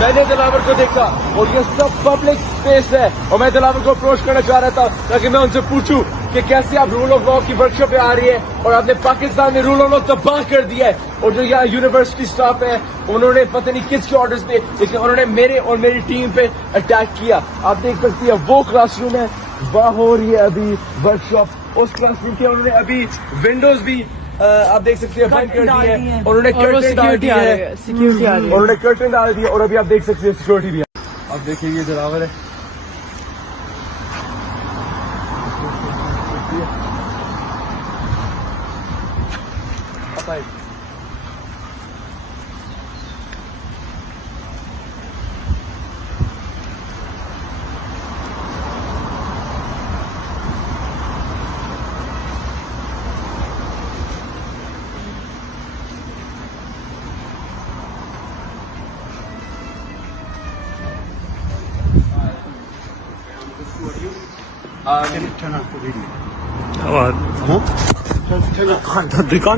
मैंने दलावर को देखा और ये सब पब्लिक स्पेस है और मैं दलावर को अप्रोच करना चाह रहा था ताकि मैं उनसे पूछूं कि कैसे आप रूल ऑफ लॉ की वर्कशॉप पे आ रही है और आपने पाकिस्तान में रूल ऑफ लॉ तबाह कर दिया है। और जो यहाँ यूनिवर्सिटी स्टाफ है उन्होंने पता नहीं किसके ऑर्डर्स पे, लेकिन उन्होंने मेरे और मेरी टीम पे अटैक किया। आप देख सकती है वो क्लासरूम है, वहाँ हो रही है अभी वर्कशॉप। उस क्लासरूम के उन्होंने अभी विंडोज भी आप देख सकते हैं बंद कर दी है, उन्होंने कर्टन डाल दिया है, उन्होंने कर्टन डाल दिया और अभी आप देख सकते हैं सिक्योरिटी भी है। आप देखिए ये दलावर है, दुकान